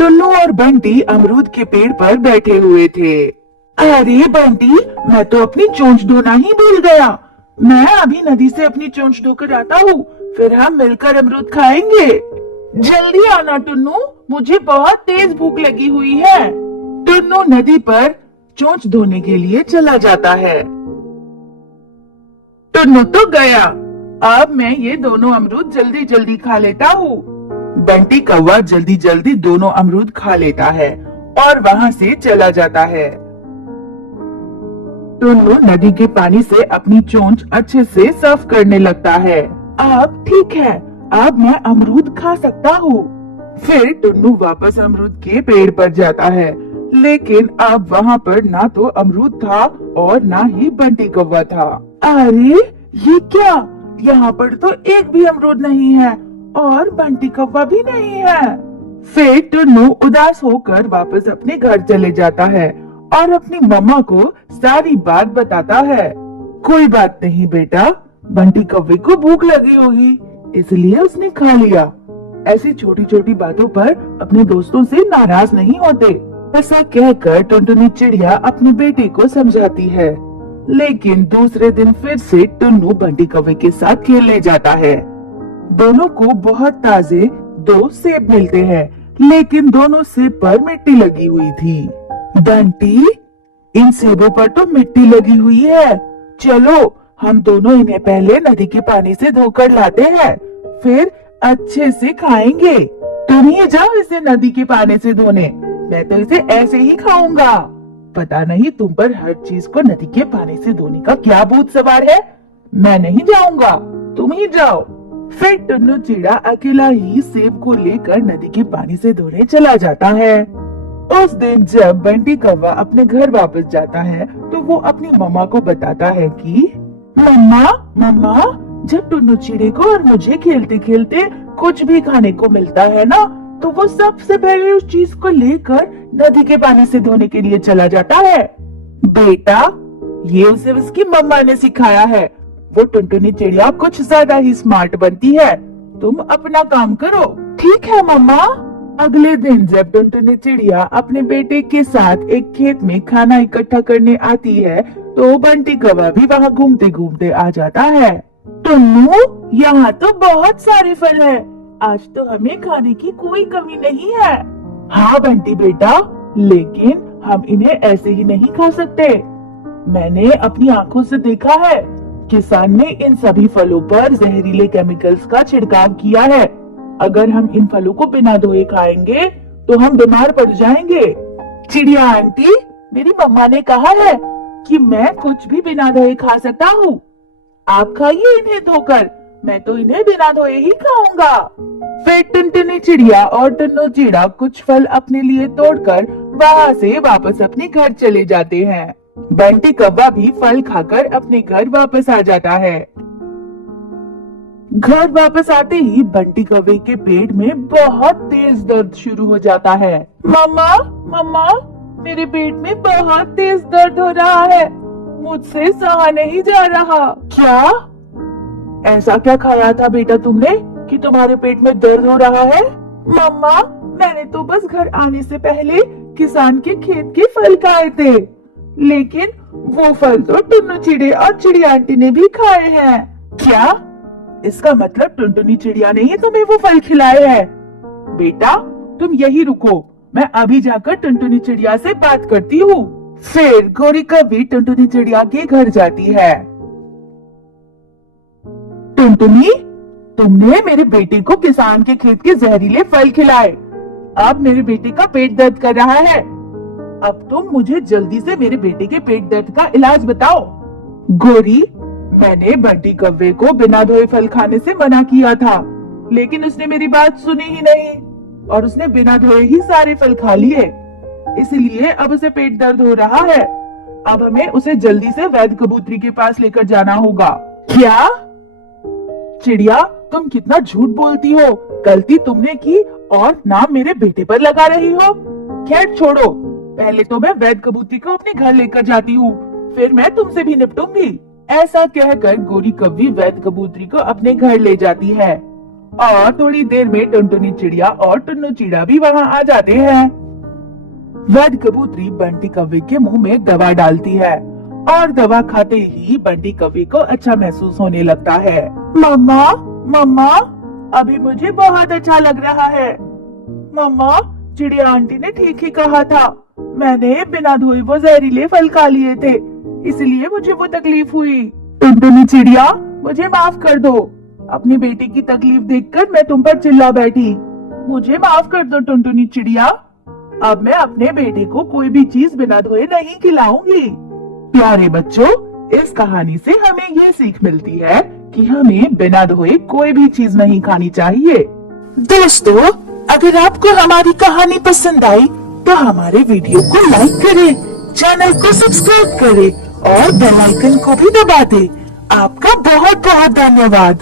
टुन्नू और बंटी अमरूद के पेड़ पर बैठे हुए थे। अरे बंटी, मैं तो अपनी चोंच धोना ही भूल गया। मैं अभी नदी से अपनी चोंच धोकर आता हूँ, फिर हम मिलकर अमरूद खाएंगे। जल्दी आना टुन्नू, मुझे बहुत तेज भूख लगी हुई है। टुन्नू नदी पर चोंच धोने के लिए चला जाता है। टुन्नू तो गया, अब मैं ये दोनों अमरूद जल्दी जल्दी खा लेता हूँ। बंटी कौवा जल्दी जल्दी दोनों अमरूद खा लेता है और वहाँ से चला जाता है। टुन्नू नदी के पानी से अपनी चोंच अच्छे से साफ करने लगता है। अब ठीक है, अब मैं अमरूद खा सकता हूँ। फिर टुन्नू वापस अमरूद के पेड़ पर जाता है, लेकिन अब वहाँ पर ना तो अमरूद था और ना ही बंटी कौवा था। अरे ये क्या, यहाँ पर तो एक भी अमरूद नहीं है और बंटी कौवा भी नहीं है। फिर टुन्नू उदास होकर वापस अपने घर चले जाता है और अपनी मम्मा को सारी बात बताता है। कोई बात नहीं बेटा, बंटी कौवे को भूख लगी होगी इसलिए उसने खा लिया। ऐसी छोटी छोटी बातों पर अपने दोस्तों से नाराज नहीं होते। ऐसा कहकर टुनटुनी चिड़िया अपने बेटे को समझाती है। लेकिन दूसरे दिन फिर से टुन्नू बंटी कौवे के साथ खेलने जाता है। दोनों को बहुत ताजे 2 सेब मिलते हैं, लेकिन दोनों सेब पर मिट्टी लगी हुई थी। बंटी, इन सेबों पर तो मिट्टी लगी हुई है, चलो हम दोनों इन्हें पहले नदी के पानी से धोकर लाते हैं, फिर अच्छे से खाएंगे। तुम ही जाओ इसे नदी के पानी से धोने, मैं तो इसे ऐसे ही खाऊंगा। पता नहीं तुम पर हर चीज को नदी के पानी से धोने का क्या भूत सवार है। मैं नहीं जाऊंगा, तुम ही जाओ। फिर टुन्नू चिड़ा अकेला ही सेब को लेकर नदी के पानी से धोने चला जाता है। उस दिन जब बंटी कौवा अपने घर वापस जाता है तो वो अपनी मम्मा को बताता है कि मम्मा, जब टुन्नू चिड़े को और मुझे खेलते खेलते कुछ भी खाने को मिलता है ना, तो वो सबसे पहले उस चीज को लेकर नदी के पानी से धोने के लिए चला जाता है। बेटा, ये उसे उसकी मम्मा ने सिखाया है। वो टुनटुनी चिड़िया कुछ ज्यादा ही स्मार्ट बनती है, तुम अपना काम करो। ठीक है मम्मा। अगले दिन जब टुनटुनी चिड़िया अपने बेटे के साथ एक खेत में खाना इकट्ठा करने आती है तो बंटी कौवा भी वहाँ घूमते घूमते आ जाता है। टुन्नू, यहाँ तो बहुत सारे फल है, आज तो हमें खाने की कोई कमी नहीं है। हाँ बंटी बेटा, लेकिन हम इन्हें ऐसे ही नहीं खा सकते। मैंने अपनी आंखों से देखा है, किसान ने इन सभी फलों पर जहरीले केमिकल्स का छिड़काव किया है। अगर हम इन फलों को बिना धोए खाएंगे तो हम बीमार पड़ जाएंगे। चिड़िया आंटी, मेरी मम्मा ने कहा है कि मैं कुछ भी बिना धोए खा सकता हूँ। आप खाइए इन्हें धोकर, मैं तो इन्हें बिना धोए ही खाऊंगा। फिर टुनटुनी चिड़िया और टुन्नू चिड़ा कुछ फल अपने लिए तोड़कर वहाँ से वापस अपने घर चले जाते हैं। बंटी कौवा भी फल खाकर अपने घर वापस आ जाता है। घर वापस आते ही बंटी कौवे के पेट में बहुत तेज दर्द शुरू हो जाता है। मम्मा, मेरे पेट में बहुत तेज दर्द हो रहा है, मुझसे सहा नहीं जा रहा। क्या? ऐसा क्या खाया था बेटा तुमने कि तुम्हारे पेट में दर्द हो रहा है? मम्मा, मैंने तो बस घर आने से पहले किसान के खेत के फल खाए थे, लेकिन वो फल तो टुन्नू चिड़े और चिड़िया आंटी ने भी खाए हैं। क्या? इसका मतलब टुनटुनी चिड़िया ने ही तुम्हें वो फल खिलाए हैं। बेटा, तुम यही रुको, मैं अभी जाकर टुनटुनी चिड़िया से बात करती हूँ। फिर गोरी कौवी टुनटुनी चिड़िया के घर जाती है। टुनटुनी, तुमने मेरे बेटे को किसान के खेत के जहरीले फल खिलाए, अब मेरे बेटे का पेट दर्द कर रहा है। अब तुम मुझे जल्दी से मेरे बेटे के पेट दर्द का इलाज बताओ। गोरी, मैंने बंटी कौवे को बिना धोए फल खाने से मना किया था, लेकिन उसने मेरी बात सुनी ही नहीं और उसने बिना धोए ही सारे फल खा लिए, इसलिए अब उसे पेट दर्द हो रहा है। अब हमें उसे जल्दी से वैद्य कबूतरी के पास लेकर जाना होगा। क्या? चिड़िया, तुम कितना झूठ बोलती हो, गलती तुमने की और नाम मेरे बेटे पर लगा रही हो। खैर छोड़ो, पहले तो मैं वैद्य कबूतरी को अपने घर लेकर जाती हूँ, फिर मैं तुमसे भी निपटूंगी। ऐसा कहकर गोरी कौवी वैद्य कबूतरी को अपने घर ले जाती है और थोड़ी देर में टुनटुनी चिड़िया और टुन्नू चिड़िया भी वहाँ आ जाते हैं। वैद कबूतरी बंटी कौवे के मुंह में दवा डालती है और दवा खाते ही बंटी कौवे को अच्छा महसूस होने लगता है। मम्मा, मम्मा, अभी मुझे बहुत अच्छा लग रहा है। मम्मा, चिड़िया आंटी ने ठीक ही कहा था। मैंने बिना धोए वो जहरीले फल खा लिए थे, इसलिए मुझे वो तकलीफ हुई। टुनटुनी चिड़िया, मुझे माफ कर दो। अपनी बेटी की तकलीफ देखकर मैं तुम पर चिल्ला बैठी। मुझे माफ कर दो टुनटुनी चिड़िया। अब मैं अपने बेटे को कोई भी चीज बिना धोए नहीं खिलाऊंगी। प्यारे बच्चों, इस कहानी से हमें ये सीख मिलती है कि हमें बिना धोए कोई भी चीज नहीं खानी चाहिए। दोस्तों, अगर आपको हमारी कहानी पसंद आई तो हमारे वीडियो को लाइक करें, चैनल को सब्सक्राइब करें और बेल आइकन को भी दबा दें। आपका बहुत बहुत धन्यवाद।